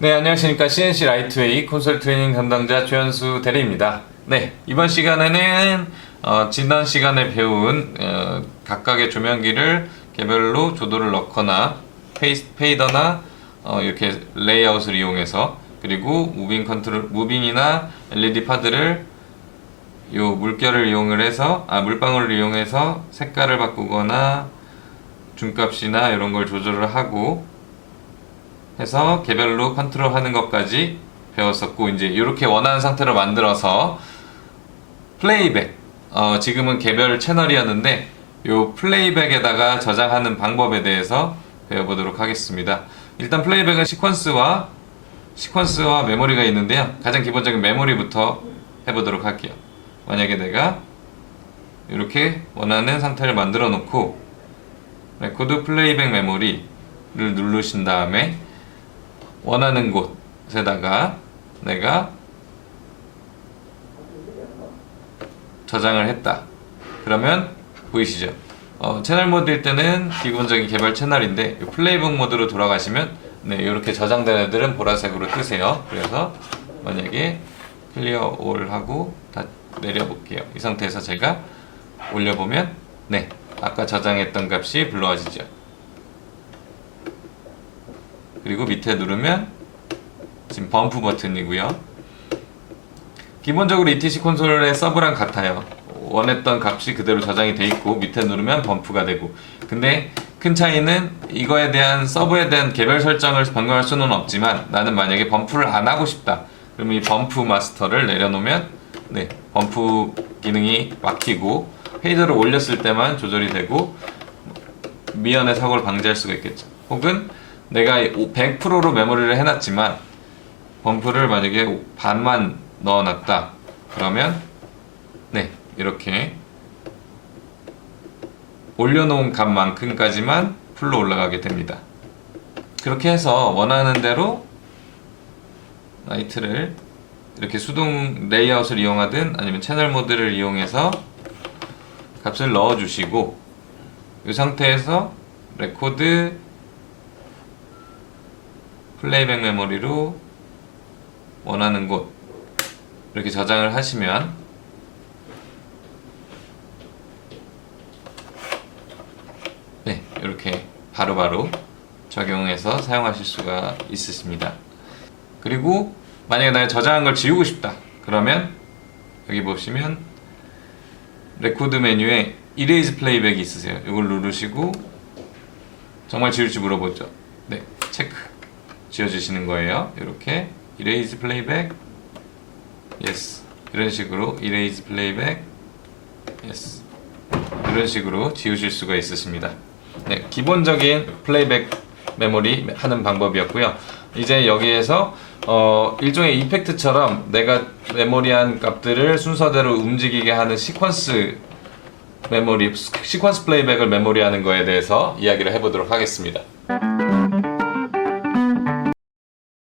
네, 안녕하십니까. CNC 라이트웨이 콘솔 트레이닝 담당자 최현수 대리입니다. 네, 이번 시간에는 어, 지난 시간에 배운 어, 각각의 조명기를 개별로 조도를 넣거나 페이스, 페이더나 어, 이렇게 레이아웃을 이용해서 그리고 무빙 컨트롤, 무빙이나 LED 파드를 요 물결을 이용을 해서 아 물방울을 이용해서 색깔을 바꾸거나 중값이나 이런 걸 조절을 하고 해서 개별로 컨트롤 하는 것까지 배웠었고 이제 이렇게 원하는 상태로 만들어서 플레이백 어, 지금은 개별 채널이었는데 요 플레이백에다가 저장하는 방법에 대해서 배워보도록 하겠습니다. 일단 플레이백은 시퀀스와 시퀀스와 메모리가 있는데요. 가장 기본적인 메모리부터 해보도록 할게요. 만약에 내가 이렇게 원하는 상태를 만들어 놓고 레코드 플레이백 메모리를 누르신 다음에 원하는 곳에다가 내가 저장을 했다. 그러면 보이시죠? 어, 채널 모드일 때는 기본적인 개발 채널인데 이 플레이북 모드로 돌아가시면 네, 이렇게 저장된 애들은 보라색으로 뜨세요. 그래서 만약에 클리어 올 하고 다 내려볼게요. 이 상태에서 제가 올려보면 네, 아까 저장했던 값이 불러와지죠. 그리고 밑에 누르면 지금 범프 버튼이고요. 기본적으로 ETC 콘솔의 서브랑 같아요. 원했던 값이 그대로 저장이 돼 있고 밑에 누르면 범프가 되고 근데 큰 차이는 이거에 대한 서브에 대한 개별 설정을 변경할 수는 없지만 나는 만약에 범프를 안 하고 싶다 그러면 이 범프 마스터를 내려놓으면 네 범프 기능이 막히고 페이더를 올렸을 때만 조절이 되고 미연의 사고를 방지할 수가 있겠죠 혹은 내가 100%로 메모리를 해놨지만 범프를 만약에 반만 넣어놨다. 그러면 네 이렇게 올려놓은 값만큼까지만 풀로 올라가게 됩니다. 그렇게 해서 원하는 대로 라이트를 이렇게 수동 레이아웃을 이용하든 아니면 채널 모드를 이용해서 값을 넣어 주시고 이 상태에서 레코드 플레이백 메모리로 원하는 곳 이렇게 저장을 하시면 네 이렇게 바로 바로 적용해서 사용하실 수가 있으십니다. 그리고 만약에 내가 저장한 걸 지우고 싶다. 그러면 여기 보시면 레코드 메뉴에 이레이즈 플레이백이 있으세요. 이걸 누르시고 정말 지울지 물어보죠. 네 체크 지워주시는 거예요. 이렇게 이레이즈 플레이백 예스 이런 식으로 이레이즈 플레이백 예스 이런 식으로 지우실 수가 있으십니다. 네 기본적인 플레이백 메모리 하는 방법이었고요. 이제 여기에서 어, 일종의 이펙트처럼 내가 메모리한 값들을 순서대로 움직이게 하는 시퀀스 메모리 시퀀스 플레이백을 메모리하는 거에 대해서 이야기를 해보도록 하겠습니다